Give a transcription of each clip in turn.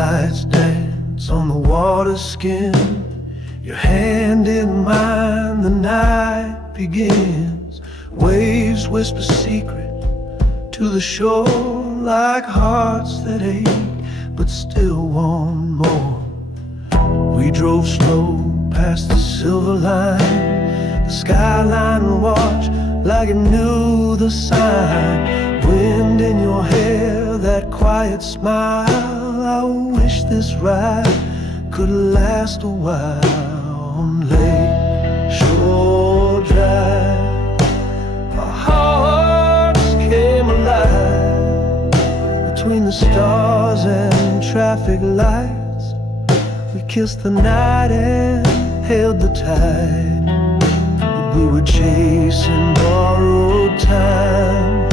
lights dance on the water skin, your hand in mine, the night begins. Waves whisper secret to the shore, like hearts that ache but still want more. We drove slow past the silver line, the skyline watched like it knew the sign. Wind in your hair, that quiet smile. I wish this ride could last a while. On Lake Shore Drive, our hearts came alive. Between the stars and traffic lights, we kissed the night and held the tide. But we were chasing borrowed time.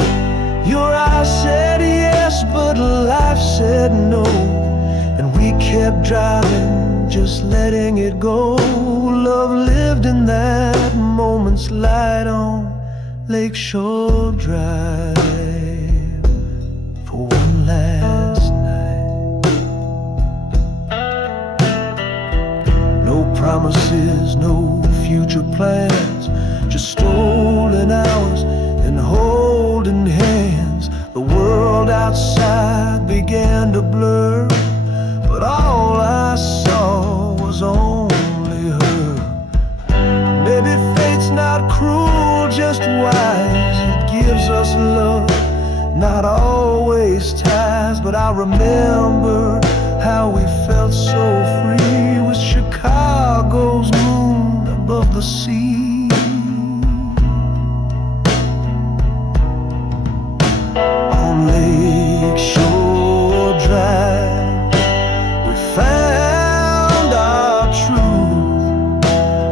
Your eyes said yes, but life said no, and we kept driving, just letting it go. Love lived in that moment's light on Lake Shore Drive for one last night. No promises, no future plans, just stolen hours and holding hands. The world outside began to blur, but all I saw was only her. Maybe fate's not cruel, just wise. It gives us love, not always ties. But I remember how we felt so free, with Chicago's moon above the sea. On Lake Shore Drive, we found our truth,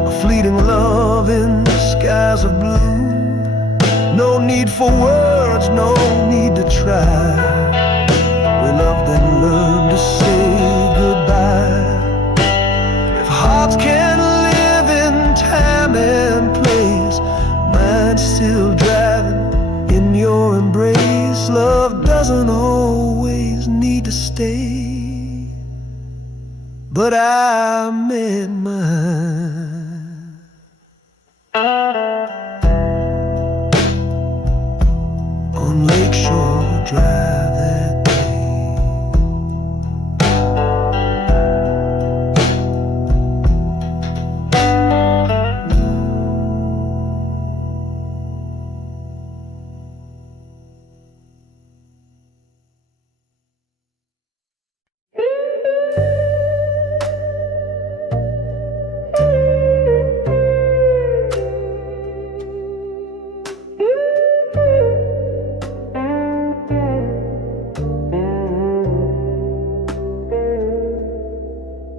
a fleeting love in skies of blue. No need for words, no need to try. We loved and learned to say goodbye. If hearts can live in time and place, mine's still driving in your embrace. Love doesn't always need to stay, but I met mine on Lake Shore Drive that day.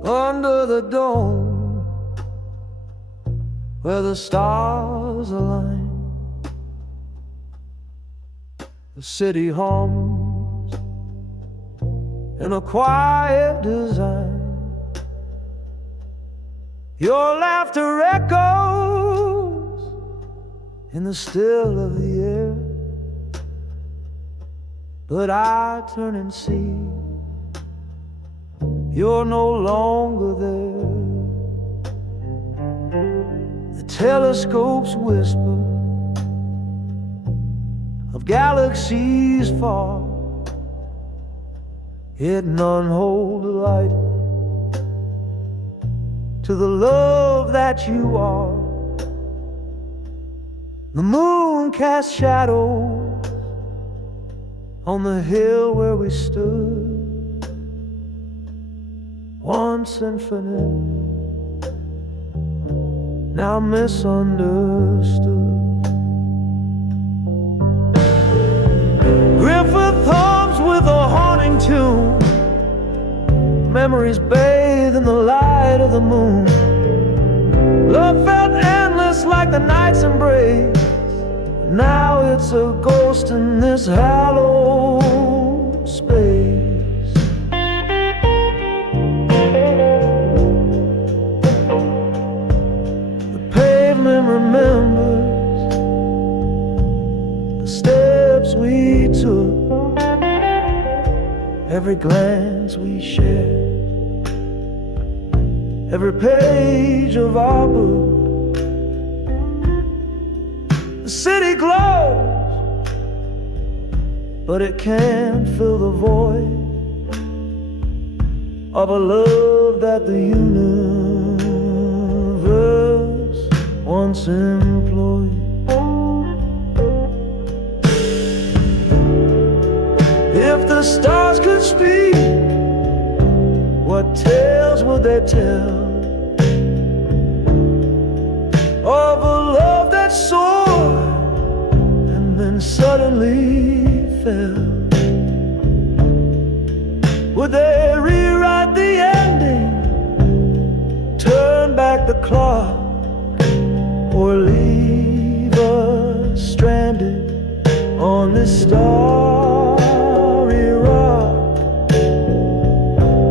Under the dome, where the stars align, the city hums in a quiet design. Your laughter echoes in the still of the air, but I turn and see you're no longer there. The telescopes whisper of galaxies far, yet none hold a light to the love that you are. The moon casts shadows on the hill where we stood, once infinite, now misunderstood. Griffith hums with a haunting tune, memories bathe in the light of the moon. Love felt endless like the night's embrace, now it's a ghost in this hallowed space. Remembers the steps we took every glance we share, every page of our book. The city glows, but it can't fill the void of a love that the universe once employed. If the stars could speak, what tales would they tell of a love that soared and then suddenly fell? Would they rewrite the ending, turn back the clock, or leave us stranded on this starry rock?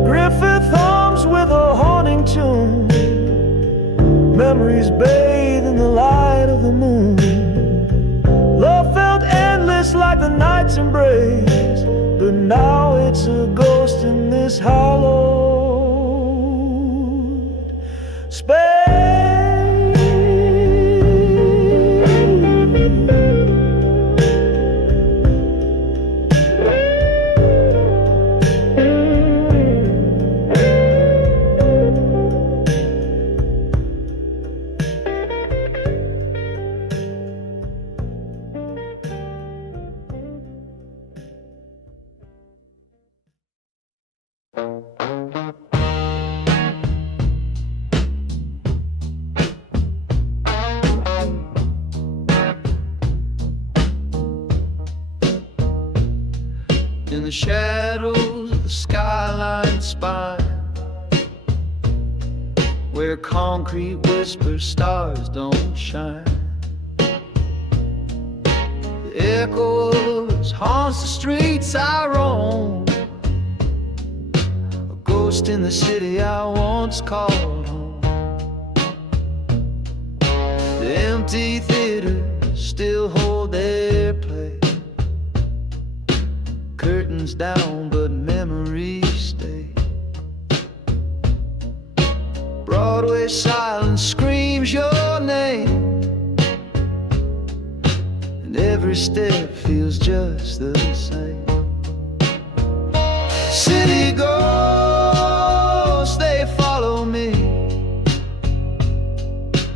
Griffith hums with a haunting tune, memories bathed in the light of the moon. Love felt endless like the night's embrace, but now it's a ghost in this hallowed space. In the shadows of the skyline spine, where concrete whispers stars don't shine, the echo of us haunts the streets I roam, a ghost in the city I once called home. The empty theaters still hold their place, curtains down, but memories stay. Broadway silence screams your name, and every step feels just the same. City ghosts, they follow me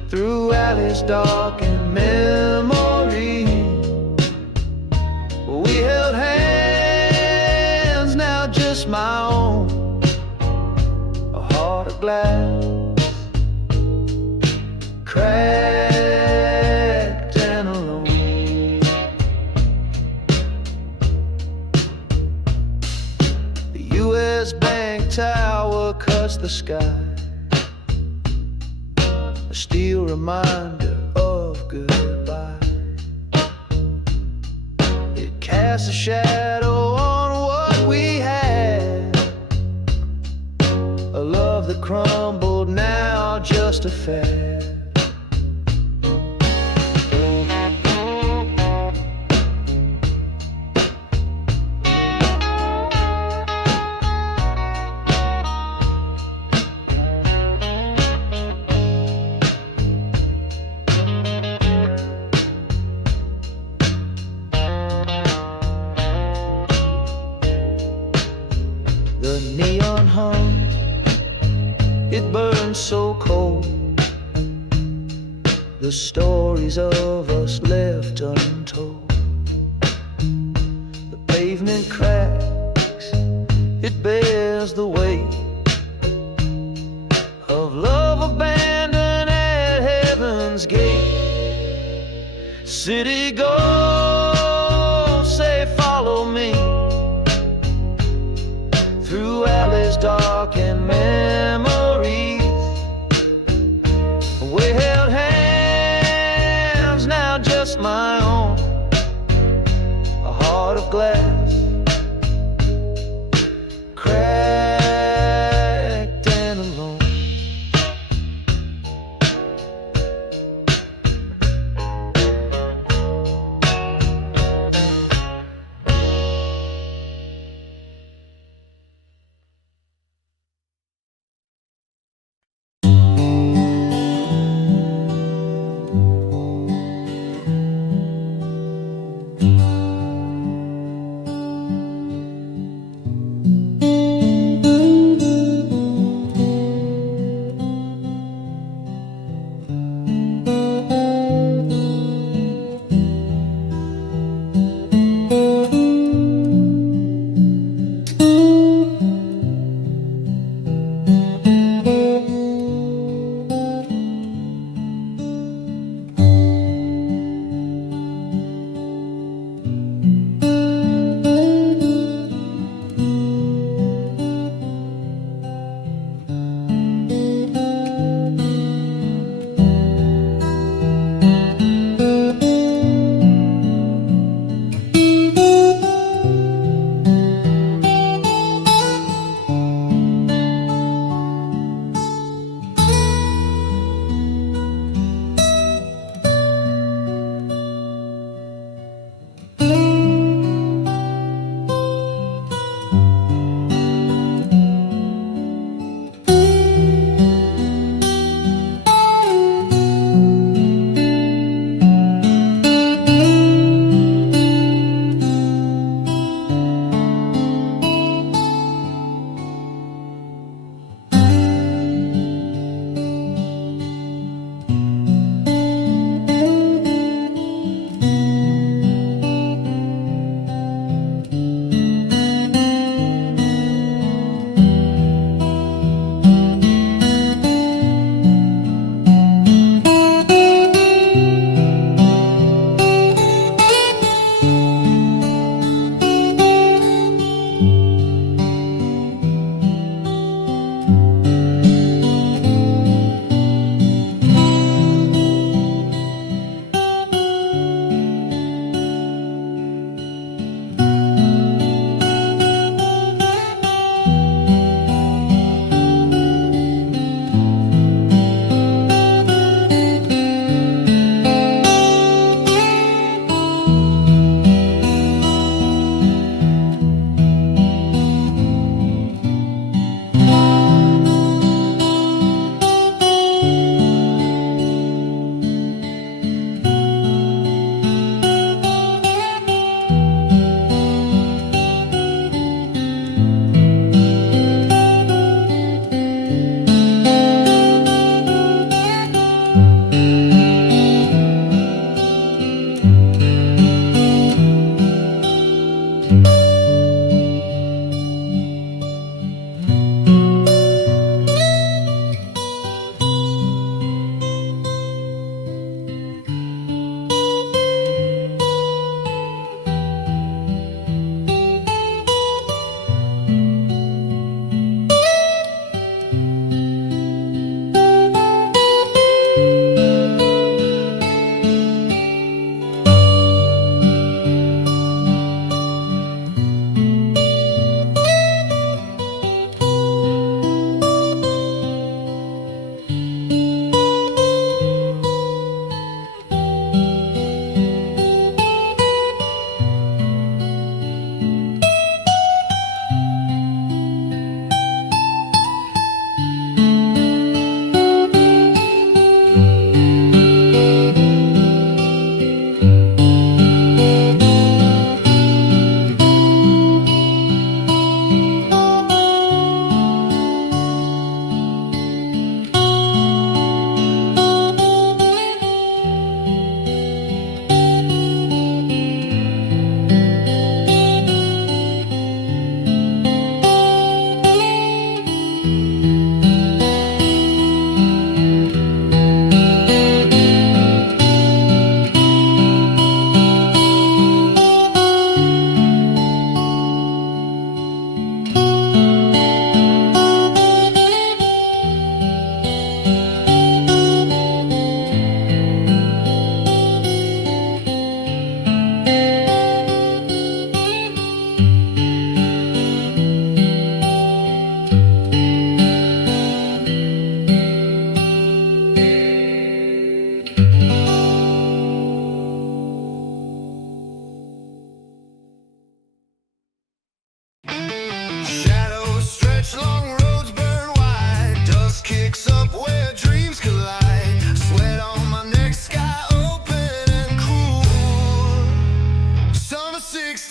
through alleys dark and memory. We held hands, now just my own, a heart of glass, cracked and alone. The U.S. Bank Tower cuts the sky, a steel reminder of goodbye. It casts a shadow on what we had, a love that crumbled, now just a fad. The neon hums, it burns so cold, the stories of us left untold. The pavement cracks, it bears the weight of love abandoned at heaven's gate. City ghosts, say follow me through alleys dark and memories. We held hands, now just my own, a heart of glass, cracked and alone.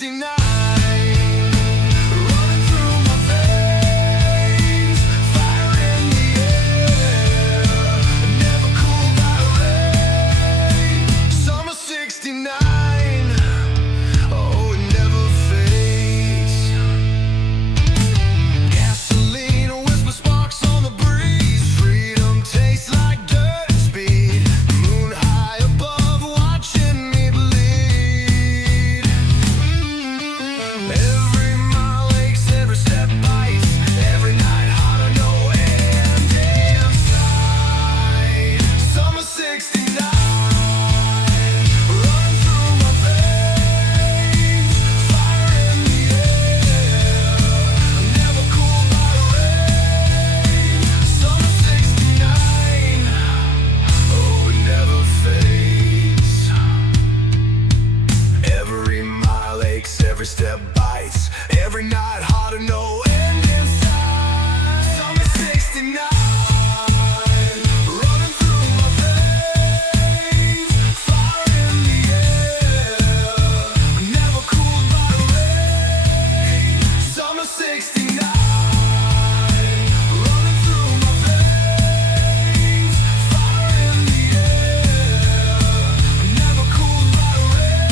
69 running through my veins, fire in the air, never cooled by rain. Summer 69, oh, it never fades. Gasoline, whisper sparks on the breeze. Freedom tastes like dirt and speed. Moon high above, watching me bleed. Every mile aches, every step bites. Every night harder, no end inside. Summer 69 running through my veins, fire in the air, never cooled by rain. Summer 69, oh, it never fades. Every mile aches, every step bites. Every night harder, no end inside. Summer 69 running through my veins, fire in the air, never cooled by rain. Summer 69 running through my veins, fire in the air, never cooled by rain.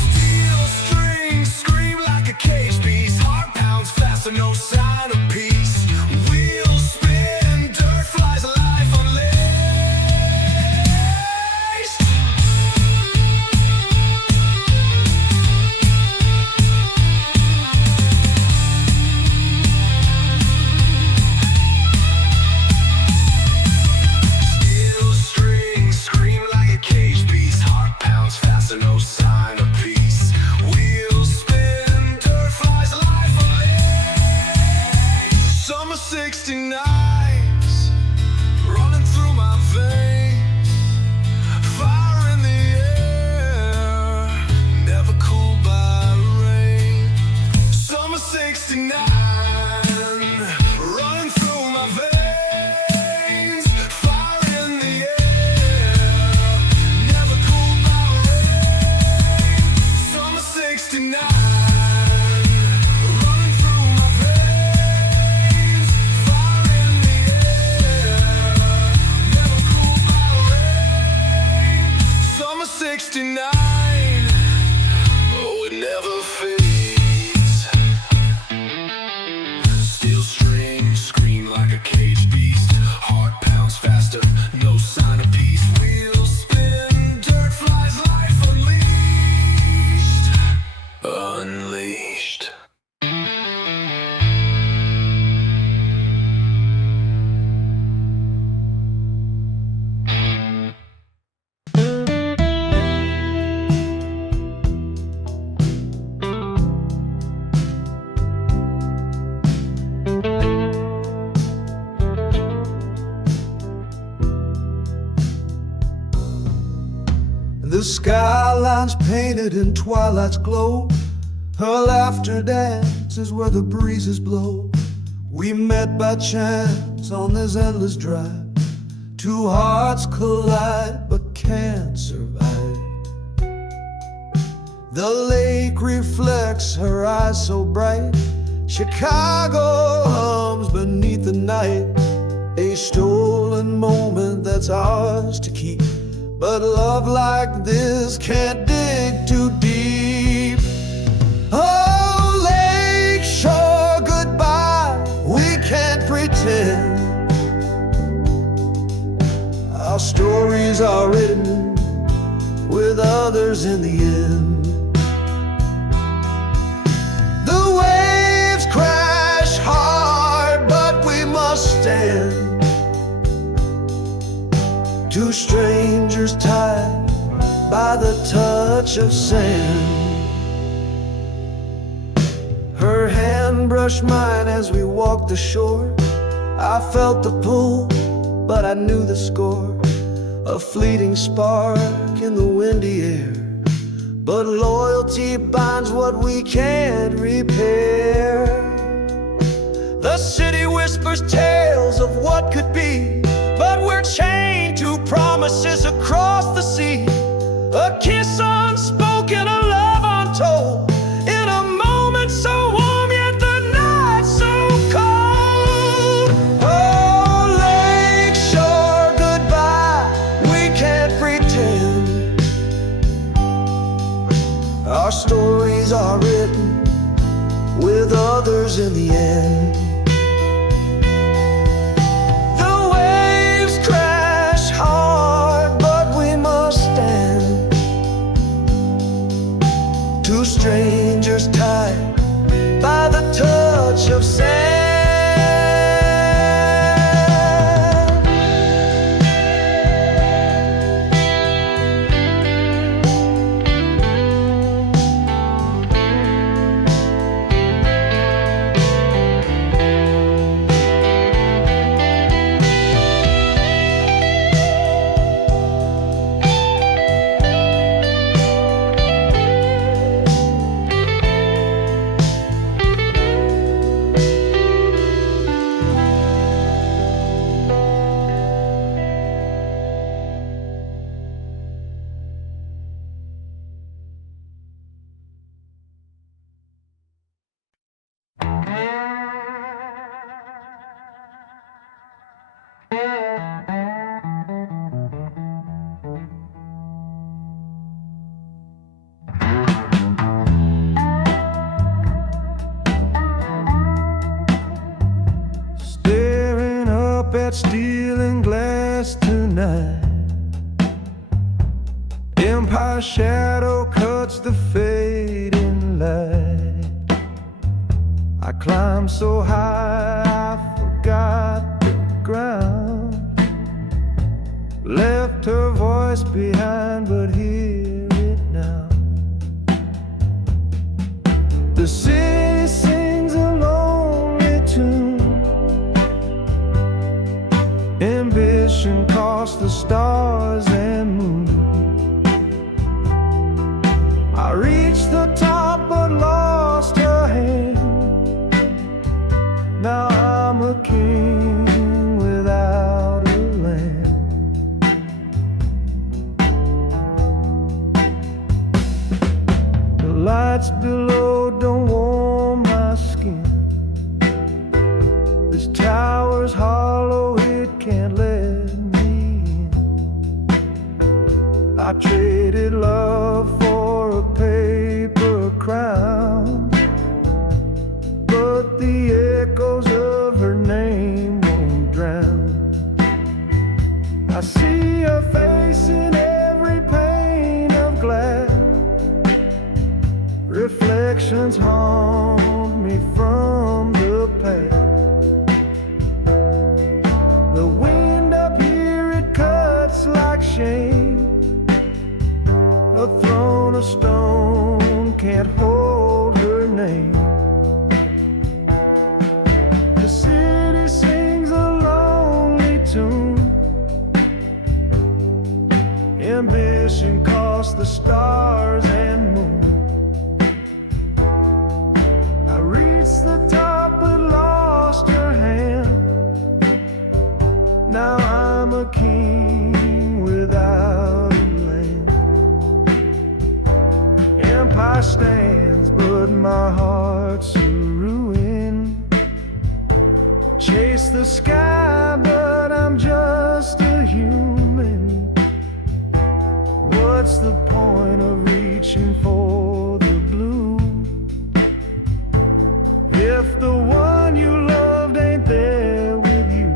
Steel strings scream like a cage beast. Heart pounds faster, no sign of peace. Wheels spin, dirt flies, life unleashed. Steel strings scream like a cage beast. Heart pounds faster, no sign of peace. Wheels spin, dirt flies, life unleashed. Summer 69's running through my veins, fire in the air, never cooled by rain. Summer 69 running through my veins, fire in the air, never cooled by rain. Summer 69 running through my veins, fire in the air, never cooled by rain. Summer 69, oh, it never fades. Steel strings scream like a caged beast. Heart pounds faster, no sign of peace. Wheels spin, dirt flies, life unleashed. Unleashed. The skyline's painted in twilight's glow. Her laughter dances where the breezes blow. We met by chance on this endless drive. Two hearts collide but can't survive. The lake reflects her eyes so bright. Chicago hums beneath the night. A stolen moment that's ours to keep. But love like this can't dig too deep. Oh, lake shore, goodbye. We can't pretend. Our stories are written with others in the end. The waves crash hard, but we must stand. Two strangers tied by the touch of sand. Her hand brushed mine as we walked the shore. I felt the pull, but I knew the score. A fleeting spark in the windy air. But loyalty binds what we can't repair. The city whispers tales of what could be, but we're chained to promises across the sea. A kiss unspoken Our stories are written with others in the end. The waves crash hard, but we must stand. Two strangers tied by the touch of sand. Staring up at steel and glass tonight, Empire shadow cuts the fading light. I climbed so high I forgot the ground. Left her voice behind, but hear it now. The city sings a lonely tune. Ambition cost the stars and moon. I reached the top but lost her hand. Now I'm a king without a land. The lights below don't warm my skin. This tower's hollow, it can't let me in. I traded love for a paper crown, but the echoes of her name won't drown. I see her face in every pane of glass. Reflections haunt me from the past. The wind up here, it cuts like shame. A throne of stone can't hold her name. The city sings a lonely tune. Ambition cost the stars and moon. I reached the top but lost her hand. Now I'm a king without a land. Empire stands, but my heart's a ruin. Chase the sky, but I'm just a human. What's the point of reaching for the blue if the one you loved ain't there with you?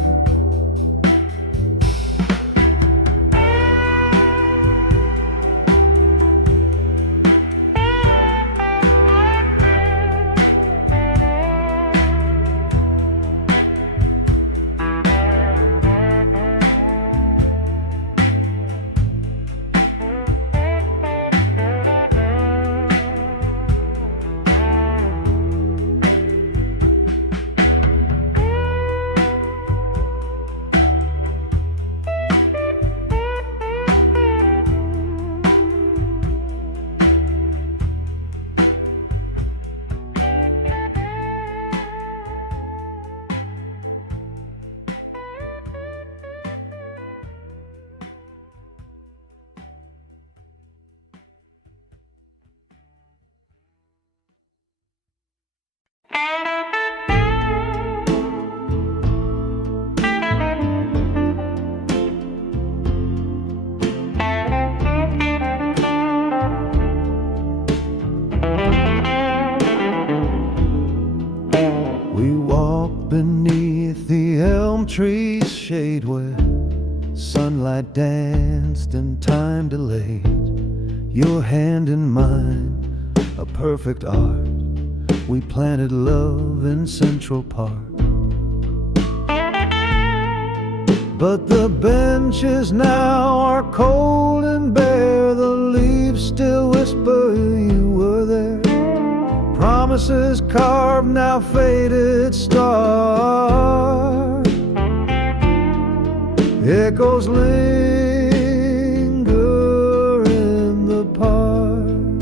Moonlight danced in time delayed, your hand in mine, a perfect art. We planted love in Central Park. But the benches now are cold and bare, the leaves still whisper you were there. Promises carved, now faded star. Echoes linger in the park.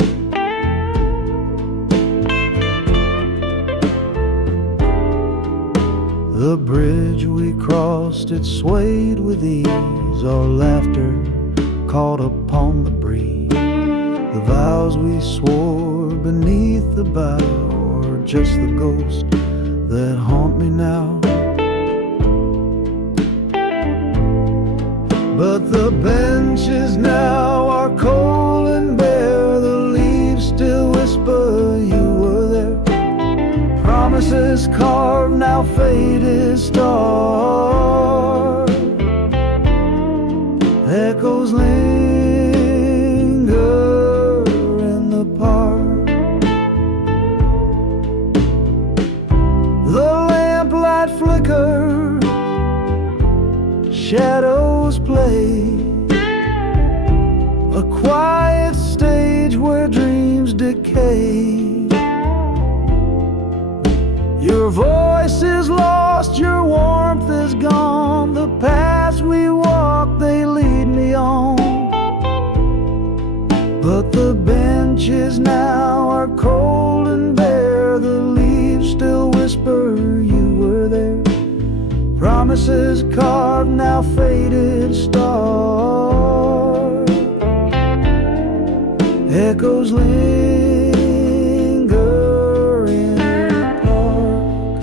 The bridge we crossed, it swayed with ease. Our laughter caught upon the breeze. The vows we swore beneath the bough are just the ghosts that haunt me now. But the benches now are cold and bare, the leaves still whisper you were there. Promises carved, now faded star. Echoes linger in the park. The lamplight flickers, shadows play, a quiet stage where dreams decay. Your voice is lost, your warmth is gone. The paths we walk, they lead me on. But the benches now are cold and bare, the leaves still whisper you were there. Promises carved, now faded star. Echoes linger in the park.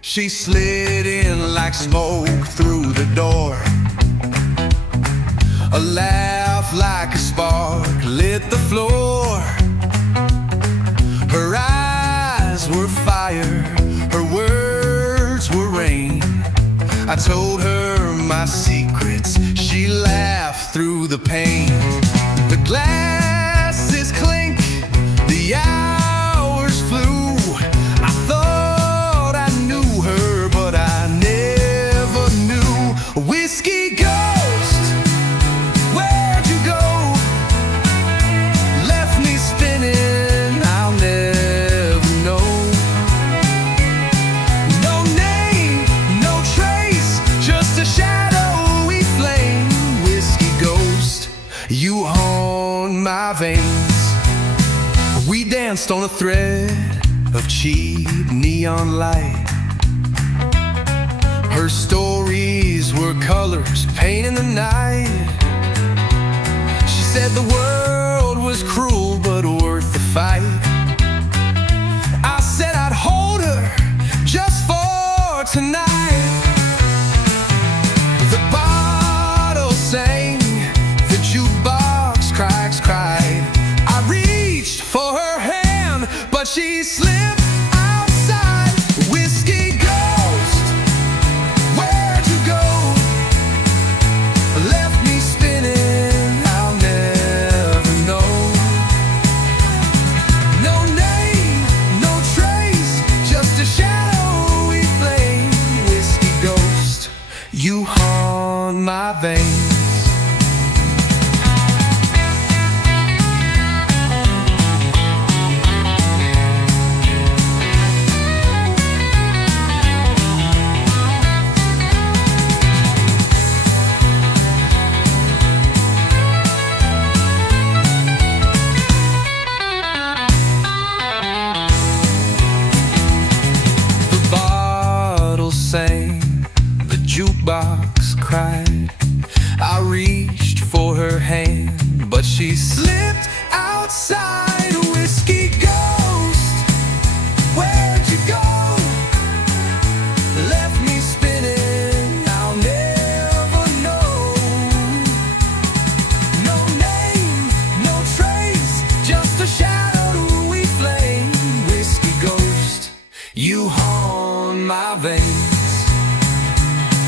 She slid in like smoke through the door. A laugh like a spark lit the floor. Her eyes were fire, her words were rain. I told her my secrets, she laughed through the pain. The glasses clink, the hours flew. I thought I knew her, but I never knew. Whiskey ghost, where'd you go? Left me spinning, I'll never know. No name, no trace, just a shadowy flame. Whiskey ghost, you haunt my veins. We danced on a thread of cheap neon light. Her stories were colors painting the night. She said the world was cruel but worth the fight. I said I'd hold her just for tonight. The bottle sang, the jukebox cracks cried. I reached for her hand, but she slipped outside. Whiskey ghost, where'd you go? Left me spinning, I'll never know. No name, no trace, just a shadowy flame. Whiskey ghost, you haunt my veins. Sang, the jukebox cried. I reached for her hand, but she slipped outside. Whiskey ghost, where'd you go? Left me spinning, I'll never know. No name, no trace, just a shadowy flame. Whiskey ghost, you haunt my veins.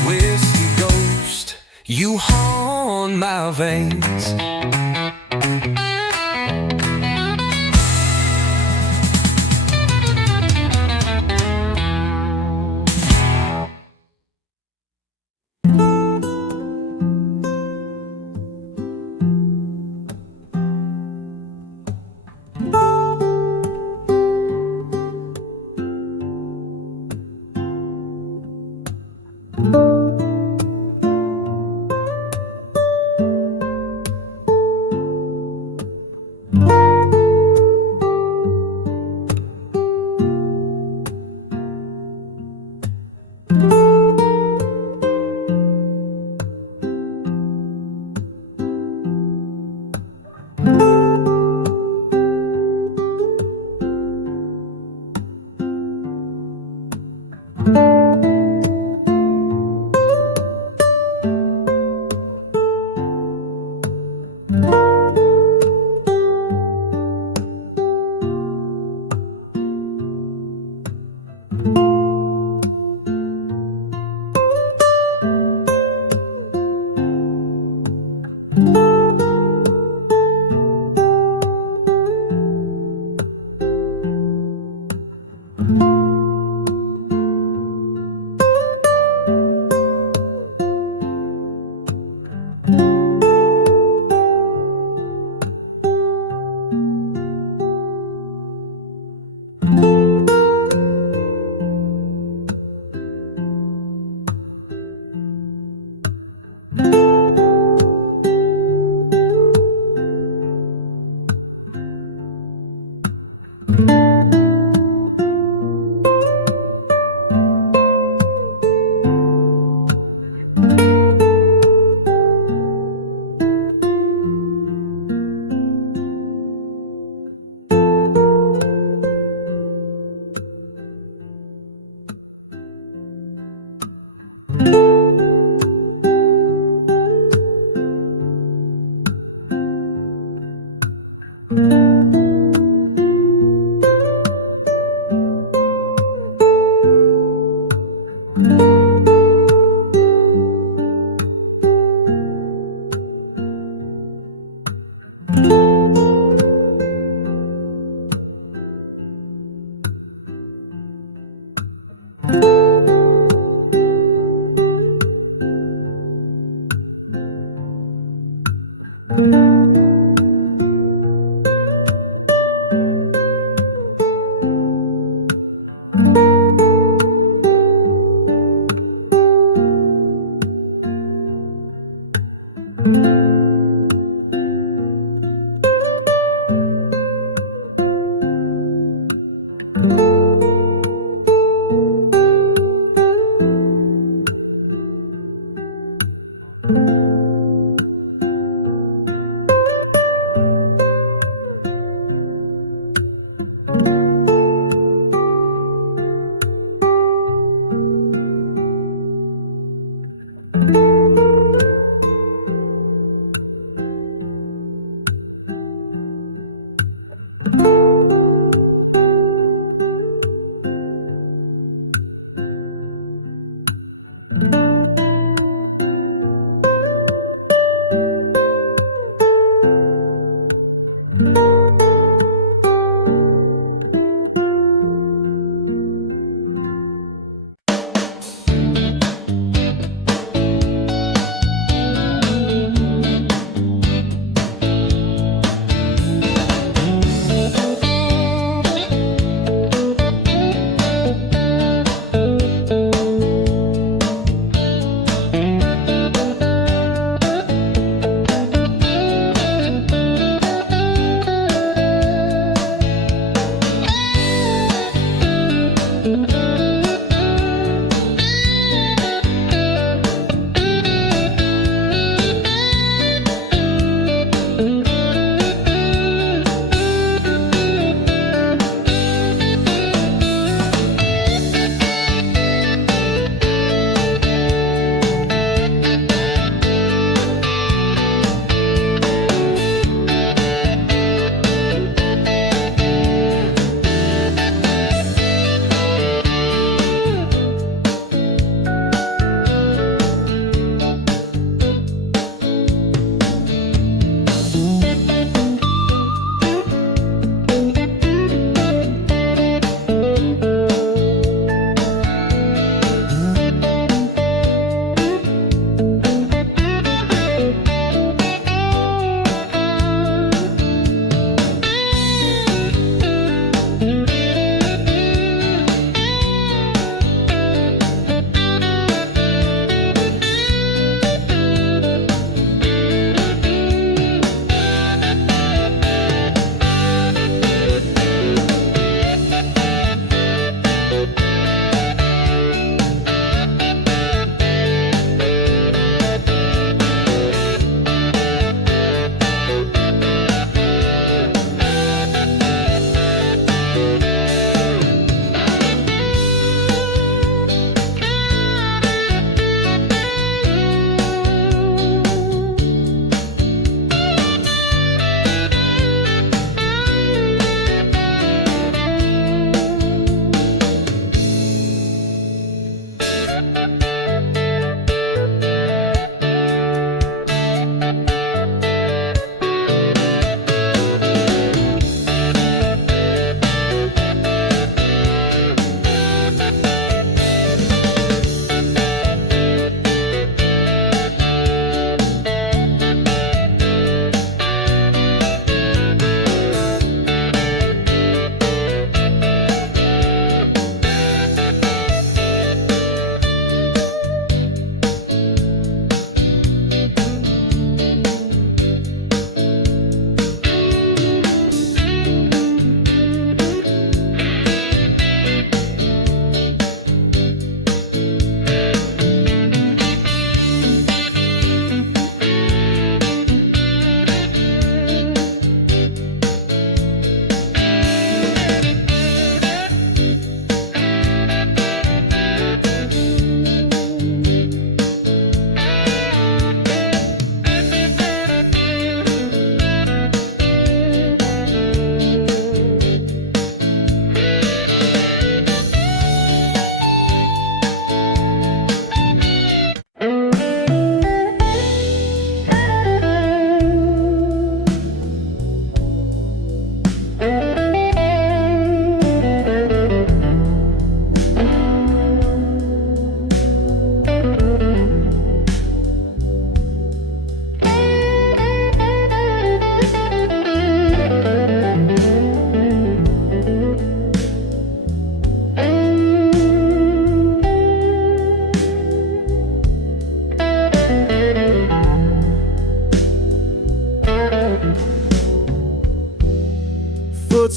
Whiskey ghost, you haunt my veins.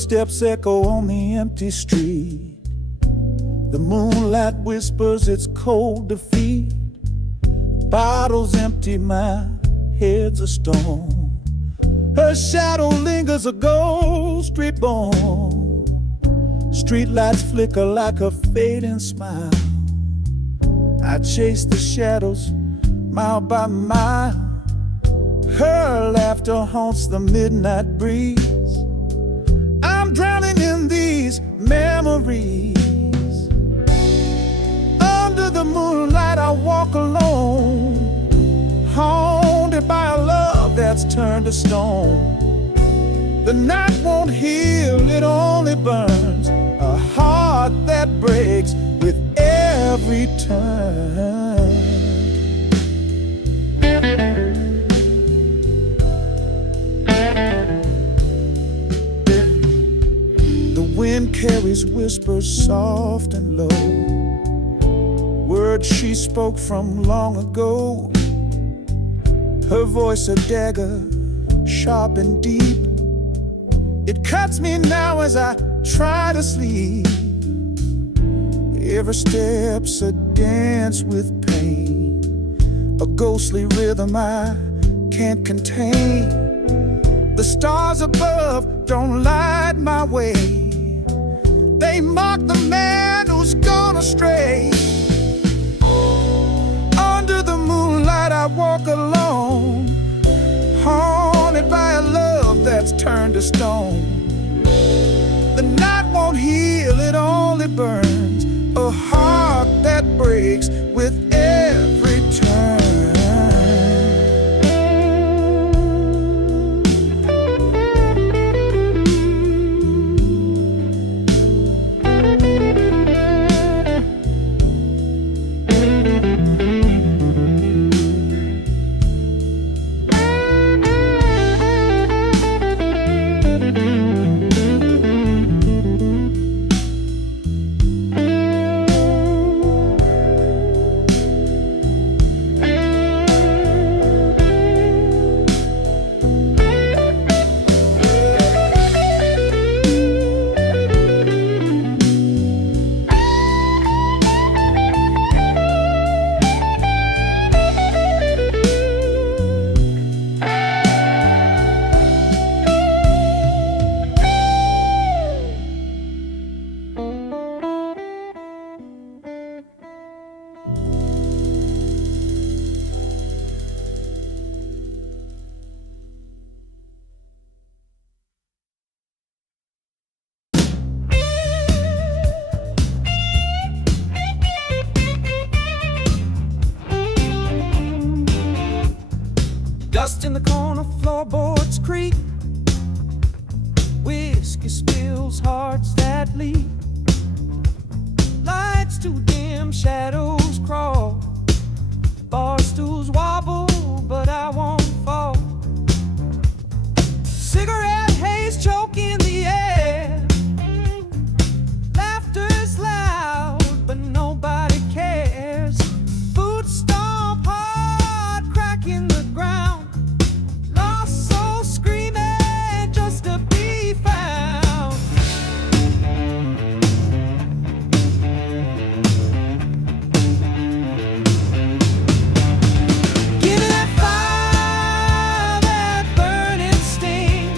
Footsteps echo on the empty street. The moonlight whispers its cold defeat. Bottles empty, my head's a stone. Her shadow lingers, a ghost reborn. Streetlights flicker like a fading smile. I chase the shadows mile by mile. Her laughter haunts the midnight breeze. I'm drowning in these memories. Under the moonlight I walk alone, haunted by a love that's turned to stone. The night won't heal, it only burns. A heart that breaks with every turn. The wind carries whispers soft and low, words she spoke from long ago. Her voice a dagger, sharp and deep. It cuts me now as I try to sleep. Every step's a dance with pain, a ghostly rhythm I can't contain. The stars above don't light my way. They mock the man who's gone astray. Under the moonlight I walk alone, haunted by a love that's turned to stone. The night won't heal, it only burns. A heart that breaks with every turn. Dust in the corner, floorboards creak. Whiskey spills, hearts that leak. Lights too dim, shadows crawl. Bar stools wobble, but I won't fall. Cigarette haze choke in the air. Laughter's loud, but nobody cares. Foot stomp hard, crack in the ground. Lost soul screaming just to be found. Give me that fire, that burning sting.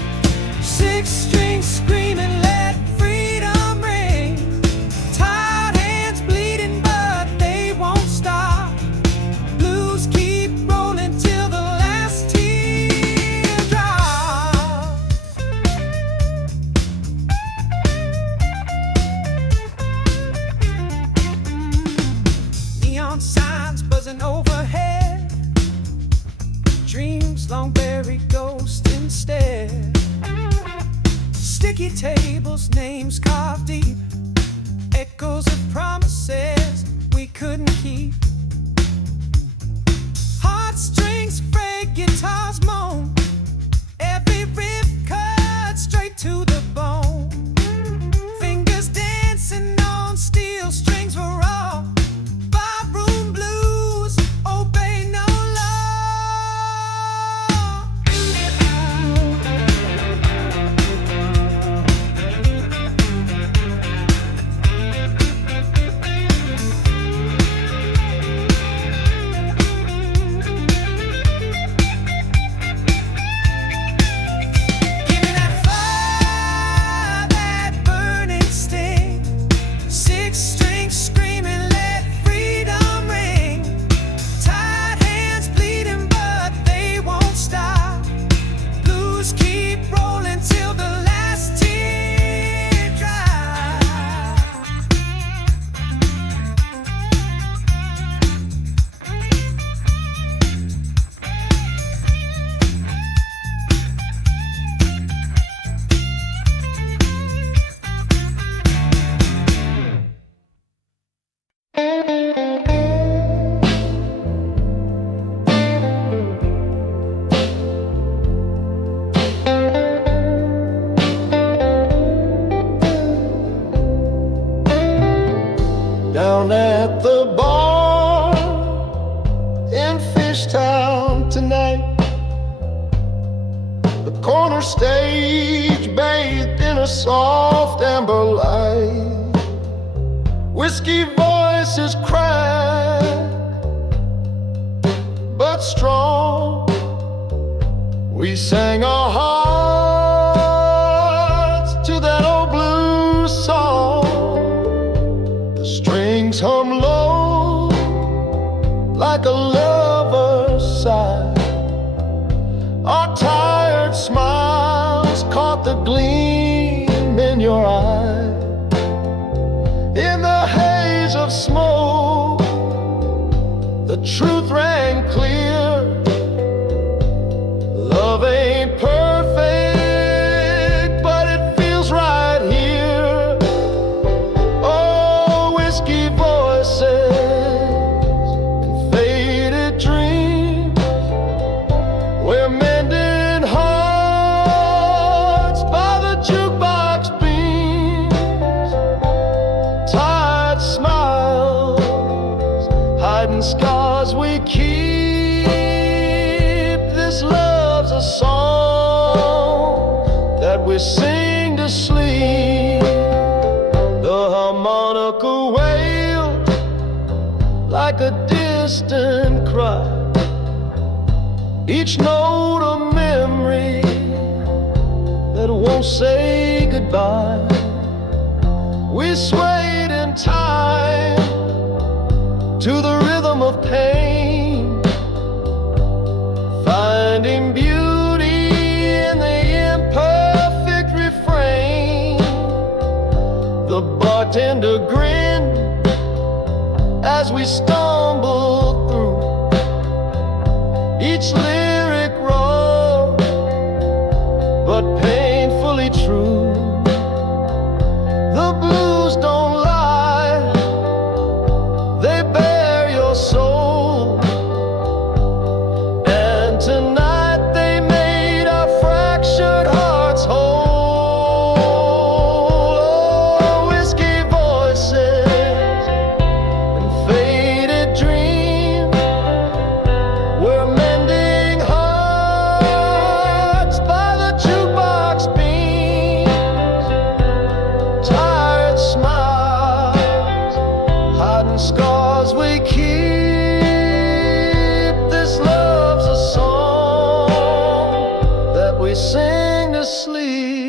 Six strings screaming, let freedom ring. Tired hands bleeding, but they won't stop. Blues keep rolling till the last tear drops. Neon signs buzzing overhead. Dreams long buried, ghost instead. Sticky tables, names carved deep. Echoes of promises we couldn't keep. Heartstrings fray, guitars moan. Every riff cut straight to the bone. Fingers dancing on steel strings were raw. Barroom blues obey no law. at the bar in Fishtown tonight. The corner stage bathed in a soft amber light. Whiskey voices crack, but strong. We sang our hearts to that old blues song. The strings hum low like a lover's sigh. Our tired smiles caught the gleam in your eye. In the haze of smoke, the truth rang clear. Love ain't perfect, but it feels right here. Oh, whiskey voices and faded dreams. We're mending hearts by the jukebox beams. Tired smiles, hiding scars we keep. This love's a song that we sing to sleep. The harmonica wails like a distant cry, each note a memory that won't say goodbye. We swayed in time to the rhythm of pain, finding beauty in the imperfect refrain. The bartender grinned as we stumbled through, each lyric raw but painfully true. The blues don't lie, they bear your soul. And tonight they made our fractured hearts whole. Oh, whiskey voices and faded dreams. We're mending hearts by the jukebox beams. Tired smiles, hiding scars we keep. This love's a song that we sing to sleep.